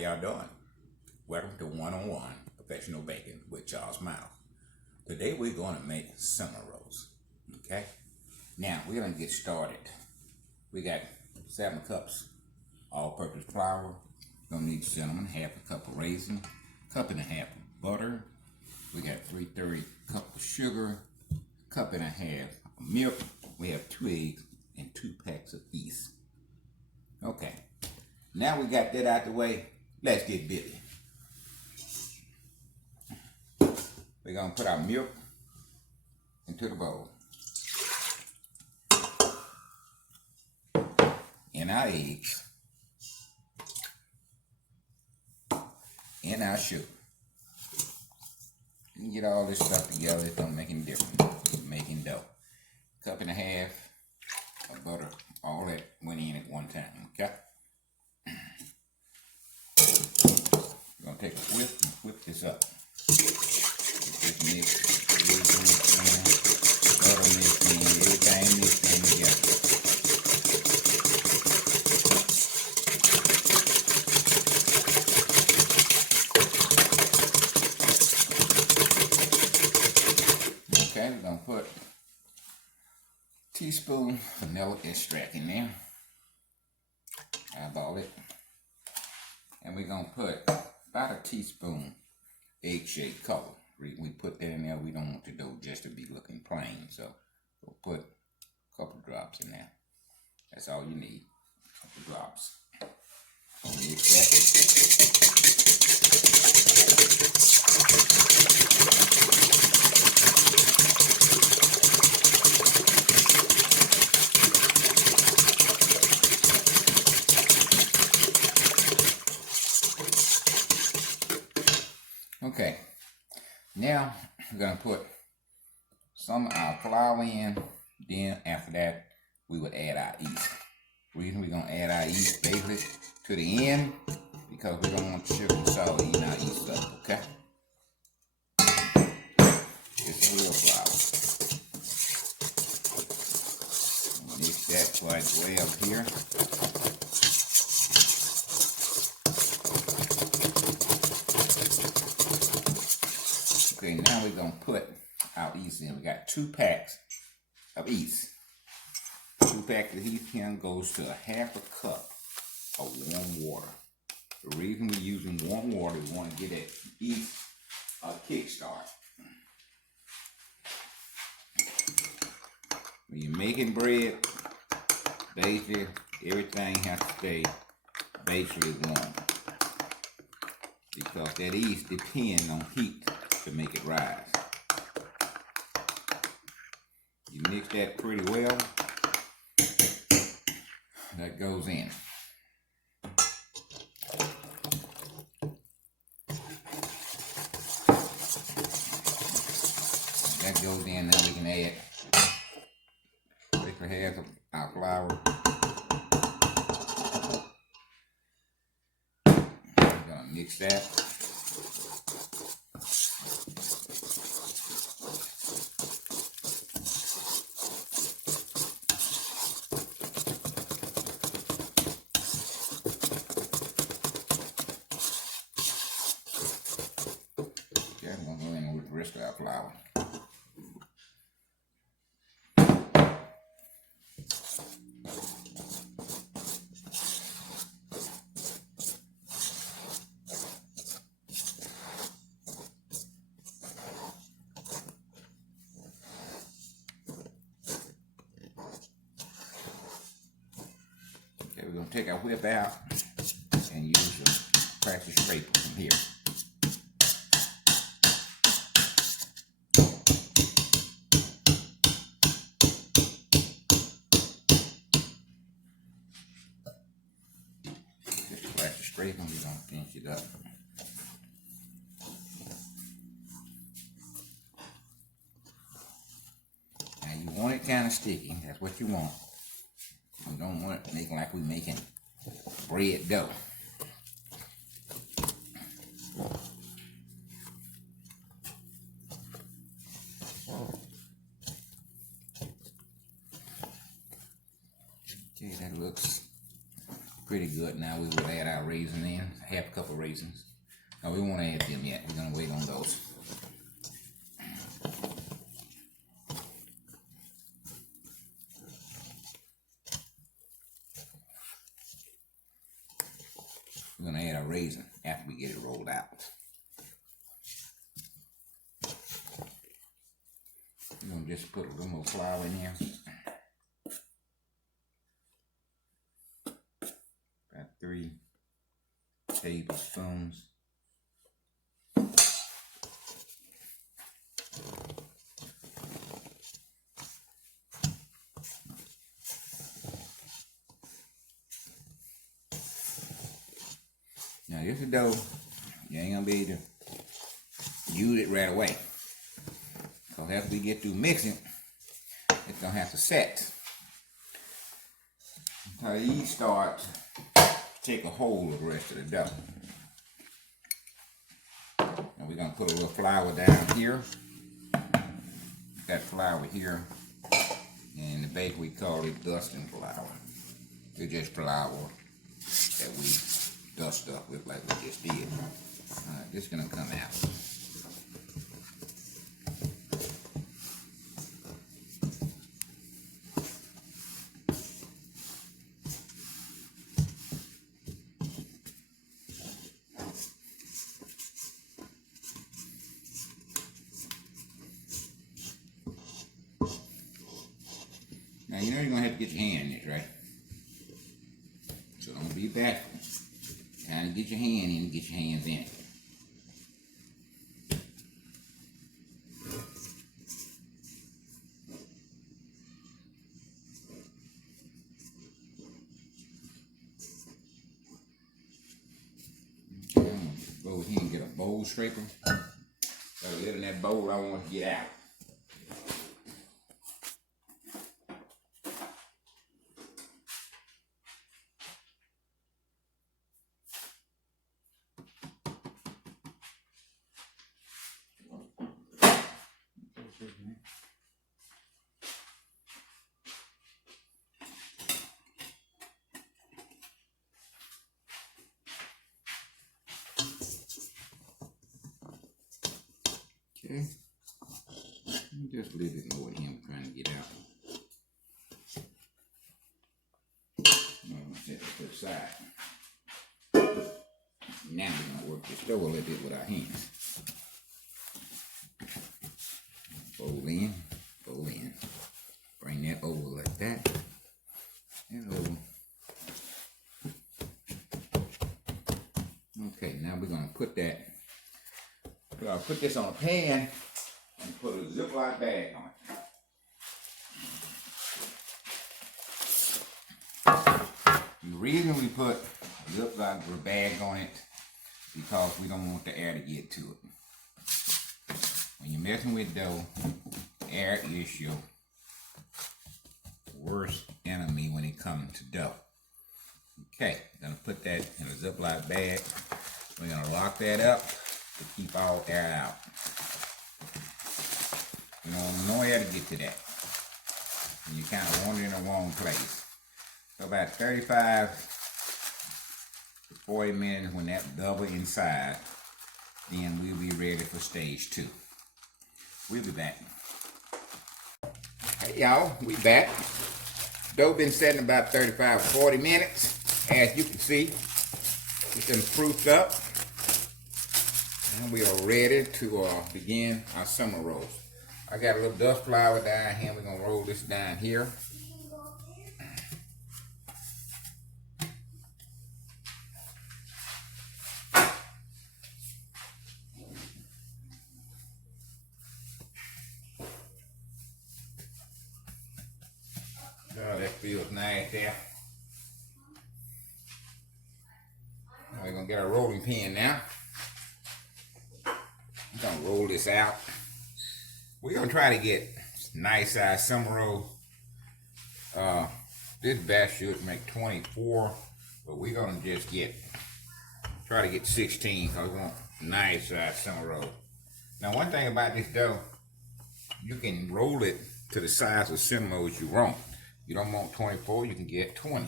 y'all doing? Welcome to One-on-One Professional Baking with Charles Miles. Today we're going to make cinnamon rolls. Okay? Now we're going to get started. We got 7 cups all-purpose flour. Gonna need cinnamon, half a cup of raisin, cup and a half of butter. We got 3/3 cup of sugar, cup and a half of milk. We have 2 eggs and 2 packs of yeast. Okay, now we got that out the way. Let's get busy. We're gonna put our milk into the bowl and our eggs and our sugar. You can get all this stuff together. It don't make any difference. It's making dough. Cup and a half of butter. All that went in at one time. Okay. We're gonna take a whip and whip this up. Just mix everything in, butter mixed in, everything mixed in together. Okay, we're gonna put a teaspoon vanilla extract in there. Eyeball it. And we're gonna put about a teaspoon egg shade color. We put that in there. We don't want the dough just to be looking plain, so we'll put a couple drops in there. That's all you need. A couple drops. Mix that. Okay, now we're going to put some of our flour in. Then after that, we would add our yeast. The reason we're going to add our yeast basically to the end, because we don't want sugar and salt in our yeast stuff, okay? It's real flour. Mix that quite well here. Okay, now we're going to put our yeast in. We got 2 packs of yeast. 2 packs of yeast here goes to a half a cup of warm water. The reason we're using warm water, we want to get that yeast a kickstart. When you're making bread, basically everything has to stay basically warm, because that yeast depends on heat to make it rise. You mix that pretty well. That goes in. That goes in. Now we can add half of our flour. We're gonna mix that. Okay, I'm gonna go in with the rest of our flour. Okay, we're gonna take our whip out and use the practice scraper from here. Just practice scraping, we're gonna finish it up. Now you want it kind of sticky, that's what you want. You don't want it making like we're making bread dough. Okay, that looks pretty good. Now we will add our raisins in, half a cup of raisins. No, we won't add them yet. We're gonna wait on those. We're gonna add our raisin after we get it rolled out. We're gonna just put a little more flour in here. About 3 tablespoons. Now this is dough. You ain't gonna be able to use it right away. Because after we get through mixing, it's gonna have to set. Until these start to take a hold of the rest of the dough. Now we're gonna put a little flour down here. Got flour here. In the bakery we call it dusting flour. It's just flour that we dust up with like we just did. Alright, this is gonna come out. Now you know you're gonna have to get your hand in this, right? So don't be backward. Kind of get your hand in, get your hands in it. Okay, I'm gonna go over here and get a bowl scraper. Got a little in that bowl I want to get out. Okay, just a little bit more of him trying to get out. I'm going to set it to the side. Now we're going to work this dough a little bit with our hands. Fold in, fold in. Bring that over like that. And over. Okay, now we're going to put that. We're going to put this on a pan and put a Ziploc bag on it. The reason we put a Ziploc bag on it because we don't want the air to get to it. When you're messing with dough, air is your worst enemy when it comes to dough. Okay, gonna put that in a Ziploc bag. We're gonna lock that up to keep all air out. You don't want no air to get to that. And you kind of want it in the wrong place. So about 35 to 40 minutes when that double inside, then we'll be ready for stage 2. We'll be back. Hey y'all, we back. Dough been setting about 35 to 40 minutes. As you can see, it's been proofed up. And we are ready to begin our summer rolls. I got a little dust flour down here. We're gonna roll this down here. Oh, that feels nice there. Now we're gonna get our rolling pin now. I'm gonna roll this out. We're gonna try to get nice size summer rolls. This batch should make 24, but we're gonna just try to get 16 because we want nice size summer rolls. Now one thing about this dough, you can roll it to the size of cinnamon rolls you want. You don't want 24, you can get 20.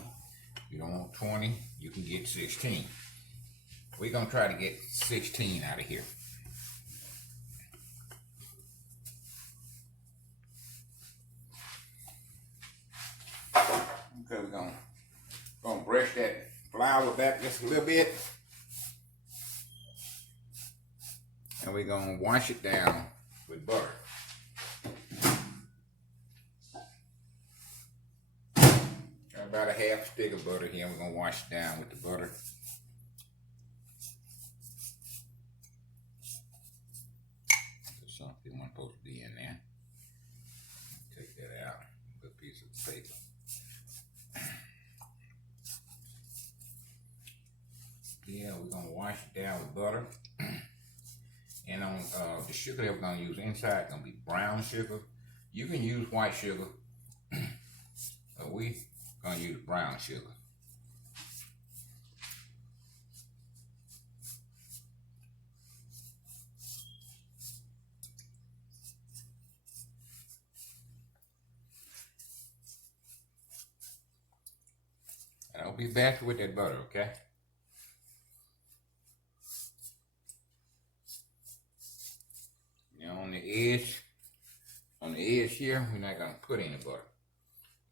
You don't want 20, you can get 16. We're gonna try to get 16 out of here. Okay, we're gonna brush that flour back just a little bit. And we're gonna wash it down with butter. Got about a half stick of butter here. We're gonna wash it down with the butter. There's something wasn't supposed to be in there. Take that out. A piece of paper. Yeah, we're gonna wash it down with butter. And on the sugar that we're gonna use inside gonna be brown sugar. You can use white sugar, but we gonna use brown sugar. And I'll be back with that butter, okay? Now on the edge here, we're not gonna put any butter.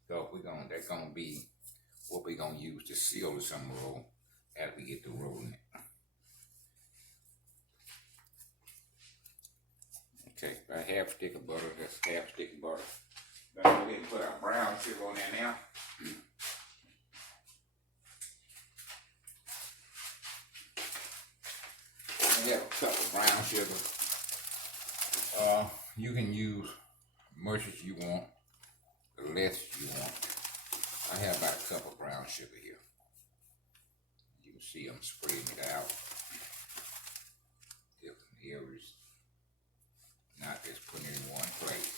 So that's gonna be what we're gonna use to seal the summer roll after we get to rolling it. Okay, about half a stick of butter, that's half a stick of butter. Let's go ahead and put our brown sugar on there now. We have a cup of brown sugar. You can use much as you want, the less you want. I have about a cup of brown sugar here. You can see I'm spreading it out. Different areas. Not just putting it in one place.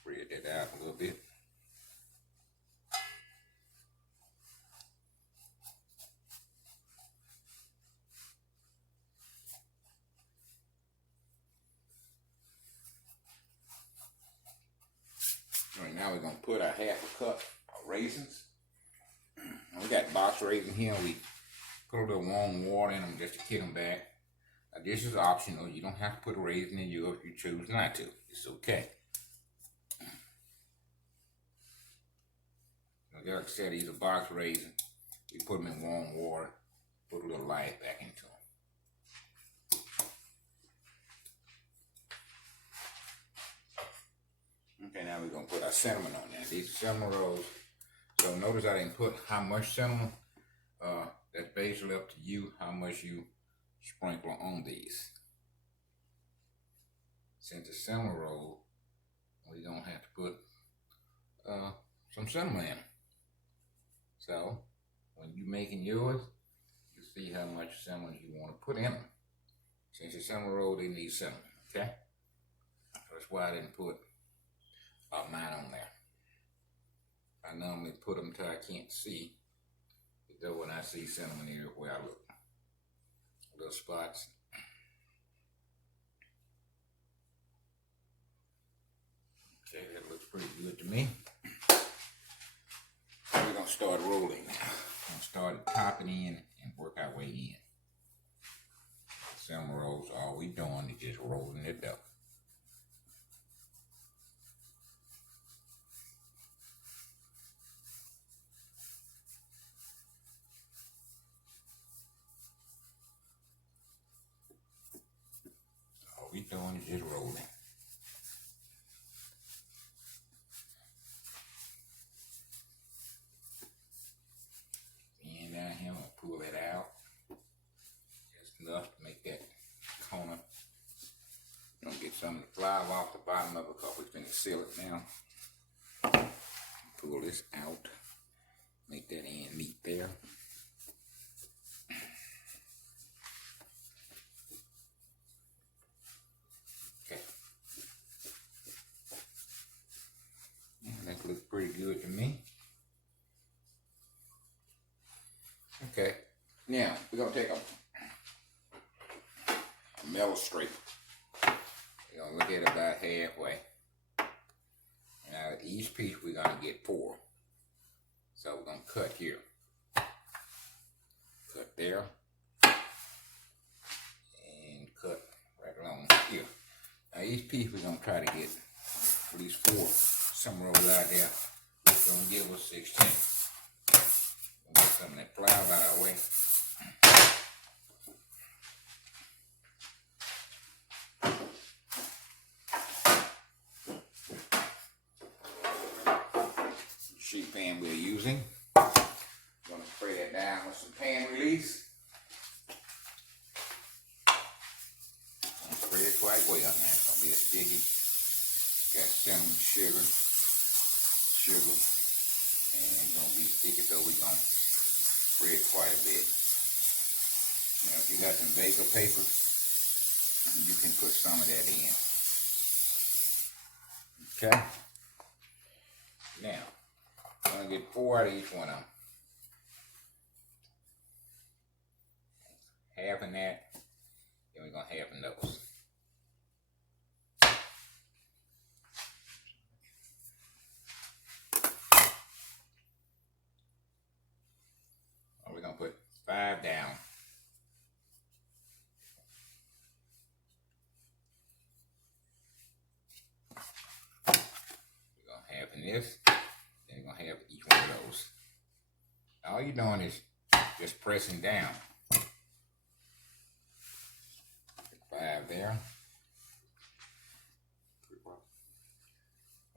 Spread that out a little bit. Right now we're going to put our half a cup of raisins. We got box raisins here. We put a little warm water in them just to kick them back. Now, this is optional. You don't have to put a raisin in yours if you choose not to. It's okay. Like I said, these are box raisins. We put them in warm water. Put a little life back into them. Okay, now we're going to put our cinnamon on there. These are cinnamon rolls. So notice I didn't put how much cinnamon. That's basically up to you how much you sprinkle on these. Since it's cinnamon roll, we're going to have to put some cinnamon in them. So when you're making yours, you see how much cinnamon you want to put in them. Since it's cinnamon roll, they need cinnamon, okay? That's why I didn't put mine on there. I normally put them till I can't see, because when I see cinnamon everywhere I look. Little spots. Okay, that looks pretty good to me. We're going to start rolling now. We're going to start topping in and work our way in. Cinnamon rolls, all we doing is just rolling it up. All we doing is just rolling. And down here, I'm going to pull it out. Just enough to make that corner. I'm going to get some of the flour off the bottom of it because we're going to seal it now. Pull this out. Make that end meet there. Okay. That looks pretty good to me. Okay. Now, we're going to take a metal scraper. We're going to look at it about halfway. Alright, each piece we're gonna get 4. So we're gonna cut here. Cut there. And cut right along here. Now each piece we're gonna try to get at least 4 some rolls out there. It's gonna give us 16. We'll get some of that flour out of our way. Sheet pan we're using. I'm gonna spray that down with some pan release. Spray it quite well now. It's gonna be sticky. Got cinnamon, sugar, and it's gonna be sticky, so we're gonna spray it quite a bit. Now, if you got some baker paper, you can put some of that in. Okay. Now, I'm gonna get 4 out of each one of them. Half in that, then we're gonna half in those. We're gonna put 5 down. We're gonna half in this, then we're gonna have each one of those. All you're doing is just pressing down. 5 there.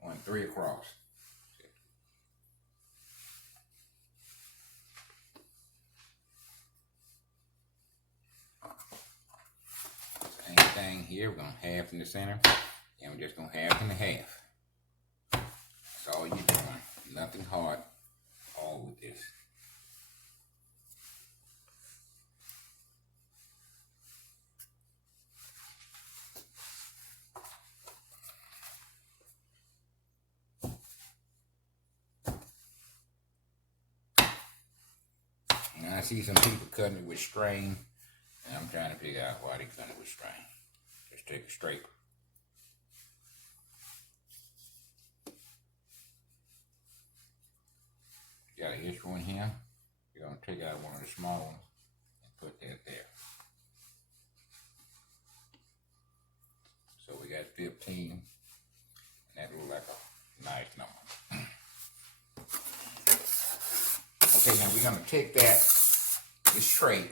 1, 3 across. Same thing here. We're gonna half in the center, and we're just gonna half in the half. That's all you're doing. Nothing hard. All with this. Now I see some people cutting it with strain, and I'm trying to figure out why they cutting it with strain. Just take a scraper. Got an extra one here. You're going to take out one of the small ones and put that there. So we got 15, and that looks like a nice number. Okay, now we're going to take this tray,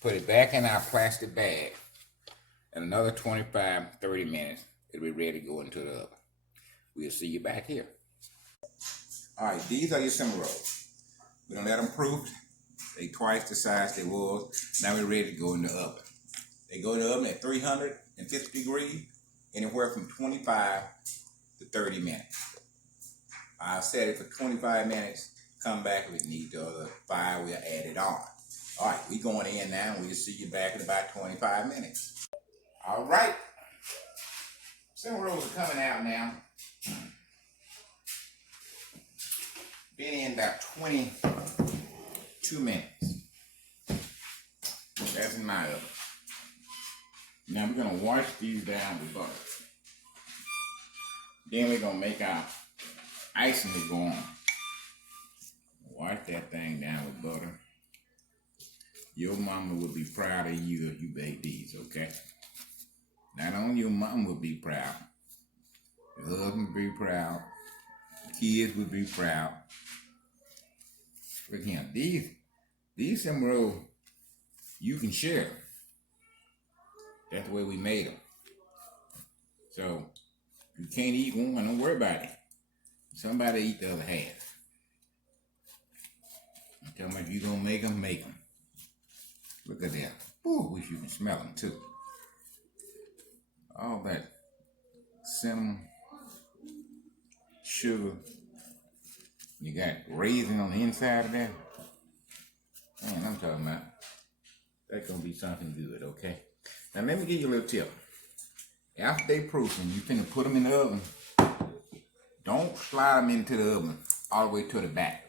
put it back in our plastic bag, and another 25-30 minutes, it'll be ready to go into the oven. We'll see you back here. All right, these are your cinnamon rolls. We're gonna let them proof. They twice the size they was. Now we're ready to go in the oven. They go in the oven at 350 degrees, anywhere from 25 to 30 minutes. I'll set it for 25 minutes. Come back if we need the other 5, we'll add it on. All right, we're going in now, and we'll see you back in about 25 minutes. All right, cinnamon rolls are coming out now. Been in about 22 minutes. That's in my oven. Now we're gonna wash these down with butter. Then we're gonna make our icing to go on. Wash that thing down with butter. Your mama will be proud of you if you bake these, okay? Not only your mama will be proud, your husband will be proud, kids will be proud. Look here, these cinnamon rolls, you can share. That's the way we made them. So, if you can't eat one, don't worry about it. Somebody eat the other half. I'm telling you, if you're gonna make them, make them. Look at that. Ooh, wish you can smell them too. All that cinnamon, sugar. You got raisin on the inside of that. Man, I'm talking about. That's gonna be something good, okay? Now let me give you a little tip. After they proofing, you finna put them in the oven. Don't slide them into the oven all the way to the back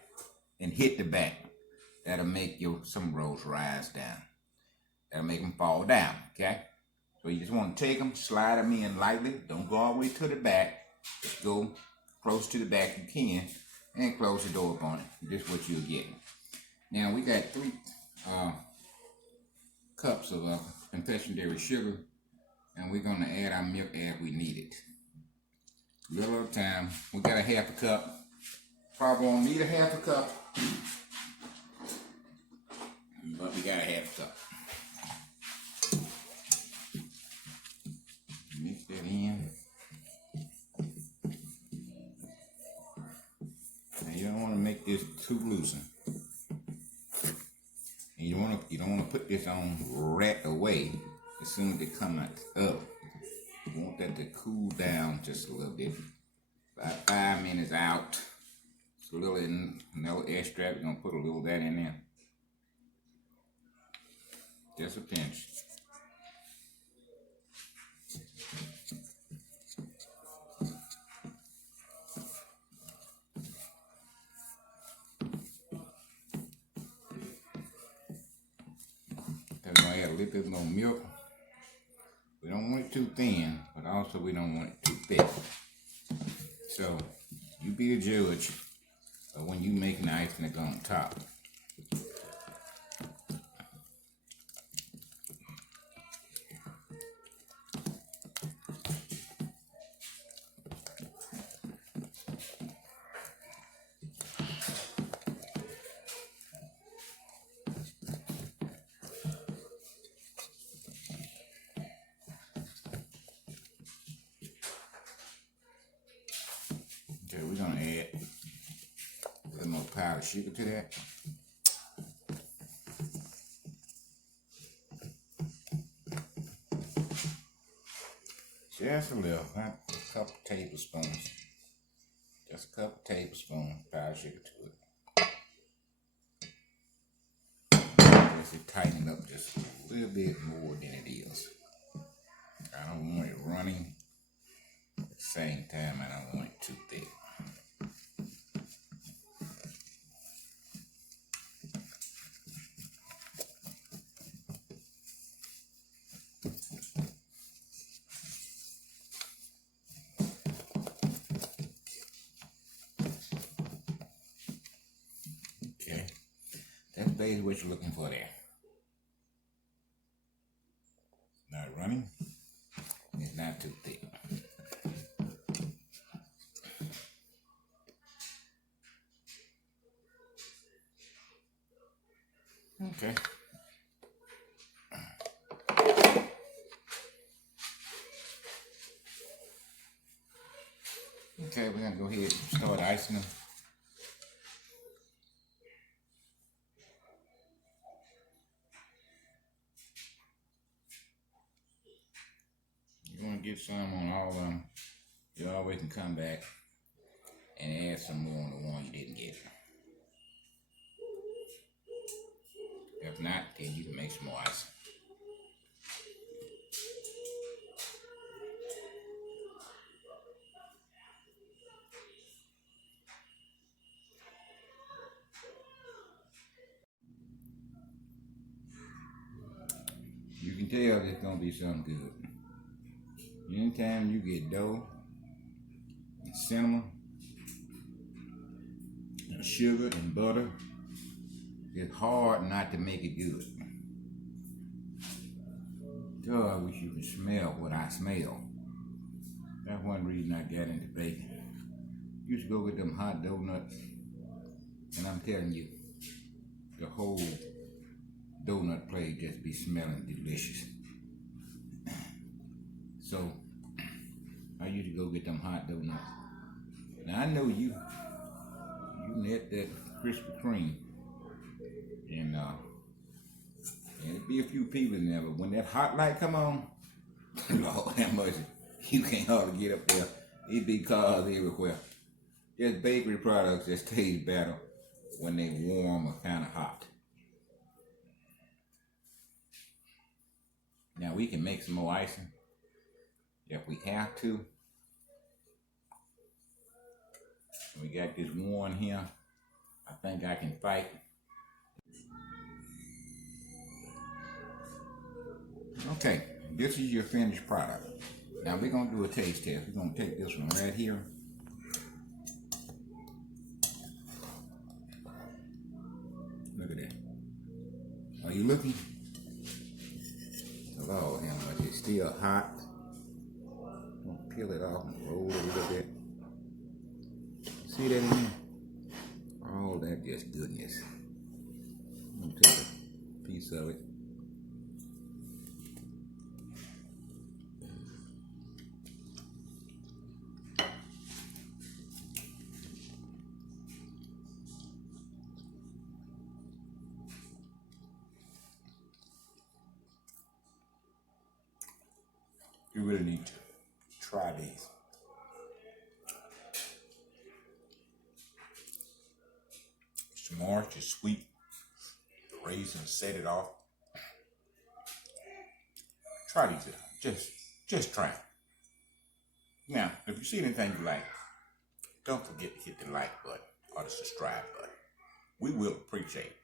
and hit the back. That'll make some rolls rise down. That'll make them fall down, okay? So you just want to take them, slide them in lightly. Don't go all the way to the back. Just go close to the back you can, and close the door on it. This is what you're getting. Now we got 3 cups of confectionery sugar, and we're gonna add our milk as we need it. Little at a time. We got a half a cup. Probably won't need a half a cup, but we got a half a cup. Mix that in. Now you don't want to make this too loosened. And you don't want to put this on right away as soon as it comes out the oven. You want that to cool down just a little bit. About 5 minutes out. It's a little vanilla extract. We're gonna put a little of that in there. Just a pinch. Then we're gonna add a little bit more milk. We don't want it too thin, but also we don't want it too thick. So you be the judge of when you make the icing that go on top. Okay, we're gonna add a little more powdered sugar to that. Just a little, not a couple tablespoons. Just a couple tablespoons powdered sugar to it. Just to tighten it up just a little bit more than it is. I don't want it running. At the same time, I don't want it too thick. Okay, that's basically what you're looking for there. Not running, it's not too thick. Okay. Okay, we're gonna go ahead and start icing them. You want to get some on all of them. You always can come back and add some more on the one you didn't get. If not, then you can make some more icing. You can tell it's gonna be something good. Anytime you get dough and cinnamon and sugar and butter, it's hard not to make it good. God, I wish you could smell what I smell. That's one reason I got into baking. Used to go get them hot donuts, and I'm telling you, the whole donut plate just be smelling delicious. So I used to go get them hot donuts. Now I know you net that Krispy Kreme, and it'd be a few people in there, but when that hot light come on, Lord have mercy, you can't hardly get up there. It be cars everywhere. Just bakery products that taste better when they warm or kind of hot. Now we can make some more icing if we have to. We got this one here. I think I can fight. Okay, this is your finished product. Now we're gonna do a taste test. We're gonna take this one right here Are you looking? Lord, how much it's still hot. I'm gonna peel it off and roll it a little bit. See that in there? All that just goodness. I'm gonna take a piece of it. You really need to try these. It's marsh, it's sweet. The raisins set it off. Try these out. Just try them. Now, if you see anything you like, don't forget to hit the like button or the subscribe button. We will appreciate it.